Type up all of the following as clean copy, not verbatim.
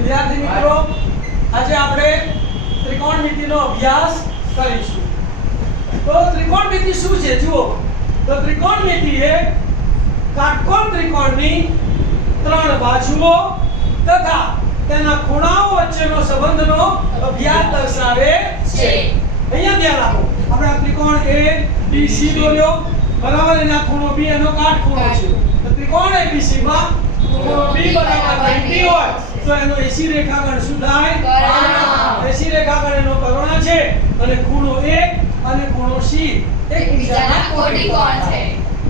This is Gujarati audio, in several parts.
વિદ્યાર્થી મિત્રો, આજે આપણે ત્રિકોણમિતિનો અભ્યાસ કરીશું. તો ત્રિકોણમિતિ શું છે જુઓ. તો ત્રિકોણમિતિ એ કાટકોણ ત્રિકોણની ત્રણ બાજુઓ તથા તેના ખૂણાઓ વચ્ચેનો સંબંધનો અભ્યાસ દર્શાવે છે. અહીંયા ધ્યાન આપો. આપણે આ ત્રિકોણ ABC દોર્યો, બરાબર, એના ખૂણો B એનો કાટખૂણો છે. તો ત્રિકોણ ABC માં ખૂણો B બરાબર 90 હોય તો એનો AC રેખાખંડ શું થાય? કર્ણ. AC રેખાખંડ એનો કર્ણ છે અને ખૂણો A અને ખૂણો C એકબીજાના કોટિકોણ છે.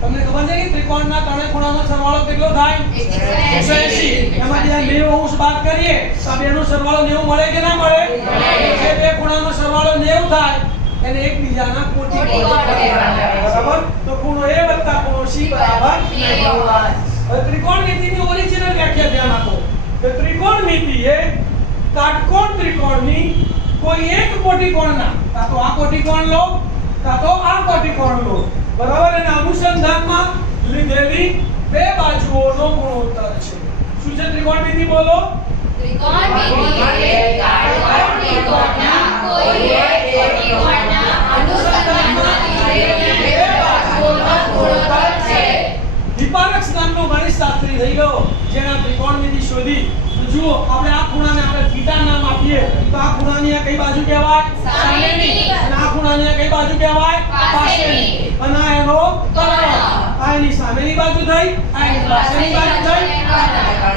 તમને ખબર છે કે ત્રિકોણના ત્રણેય ખૂણાનો સરવાળો કેટલો થાય? 180. એમાંથી આ 90 અંશ બાદ કરીએ તો આ બેનો સરવાળો 90 મળે કે ના મળે? જે બે ખૂણાનો સરવાળો 90 થાય એને એકબીજાના કોટિકોણ કહેવાય. બરાબર? તો ખૂણો A વત્તા ખૂણો C બરાબર 90. હવે ત્રિકોણમિતિની ઓરિજિનલ વ્યાખ્યા ધ્યાન આપો. તો ત્રિકોણમિતિ એ કાટકોણ ત્રિકોણની કોઈ એક કોટિકોણના કાં તો આ કોટિકોણ લો કાં તો આ કોટિકોણ લો, બરાબર, એના અનુસંધાનમાં લીધેલી બે બાજુઓનો ગુણોત્તર છે. શું છે ત્રિકોણમિતિ? બોલો. ત્રિકોણમિતિ એ કાટકોણ ત્રિકોણના કોઈ એક કોટિકોણના અનુસંધાનમાં લીધેલી બે બાજુઓનો ગુણોત્તર છે. વિપારક નામનો ગણિતશાસ્ત્રી થઈ ગયો જેના ત્રિકોણમિતિ શોધી. તો જુઓ, આપણે આ ખૂણાને આપણે થીટા નામ આપીએ તો આ ખૂણાની આ કઈ બાજુ કહેવાય? સામેની. અને આ ખૂણાની આ કઈ બાજુ કહેવાય? પાસેની. અને આ એનો કર્ણ. આ એની સામેની બાજુ થઈ, આ એની પાસેની બાજુ થઈ.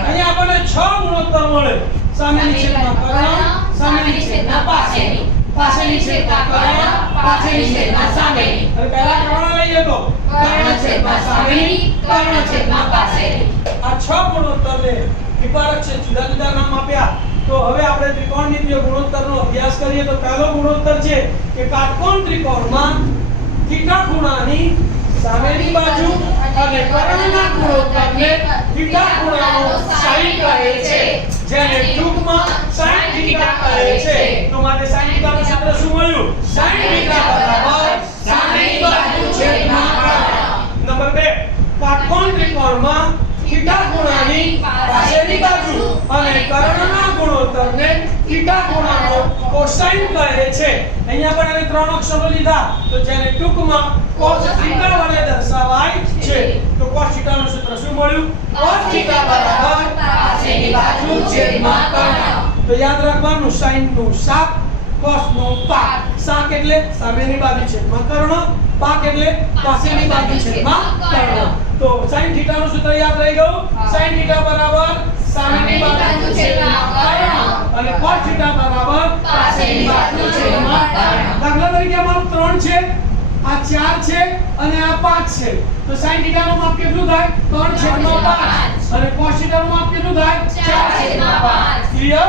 અહીંયા આપણને 6 ગુણોત્તર મળે. સામેની છેદમાં કર્ણ, સામેની છેદમાં પાસેની, પાસેની છેદમાં કર્ણ, પાસેની છેદમાં સામેની. હવે પહેલા કર્ણ લઈએ તો કર્ણ છેદમાં સામેની, કર્ણ છેદમાં પાસેની. આ 6 ગુણોત્તરને વિપારક છે જુદા જુદા નામ આપ્યા. તો હવે આપણે ત્રિકોણમિતિય ગુણોત્તરનો અભ્યાસ કરીએ તો પહેલો ગુણોત્તર છે કે કાટકોણ ત્રિકોણમાં થીટા ખૂણાની સામેની બાજુ અને કર્ણના ગુણોત્તરને થીટા ખૂણાનો sin કહે છે, જેને ટૂંકમાં sin થીટા કહે છે. તો માટે sin થીટાનું સૂત્ર શું મળ્યું? sin થીટા બરાબર સામેની બાજુ છેદમાં કર્ણ. નંબર 2, કાટકોણ ત્રિકોણમાં થીટા ખૂણાની પાસેની બાજુ અને કર્ણના ગુણોત્તરને થીટા ખૂણાનો cosine કહે છે. અહીંયા પણ અમે ત્રણ અક્ષરો લીધા તો જેને ટૂંકમાં cos થીટા વડે દર્શાવાય છે. તો cos થીટાનું સૂત્ર શું મળ્યું? cos થીટા બરાબર પાસેની બાજુ છેદમાં કર્ણ. તો યાદ રાખવાનું, sin નું શાક, cos નો પાક. શાક એટલે સામેની બાજુ છેદમાં કર્ણ, પાક એટલે પાસેની બાજુ છેદમાં કર્ણ. તો sin થીટા નું સૂત્ર યાદ રહી ગયું. sin થીટા બરાબર સામેની બાજુ છેદમાં કર્ણ અને cos થીટા બરાબર પાસેની બાજુ છેદમાં કર્ણ. દાખલા તરીકે આમાં 3 છે, આ 4 છે અને આ 5 છે. તો sin થીટા નું માપ કેટલું થાય? 3/5. અને cos થીટા નું માપ કેટલું થાય? 4/5. ક્લિયર?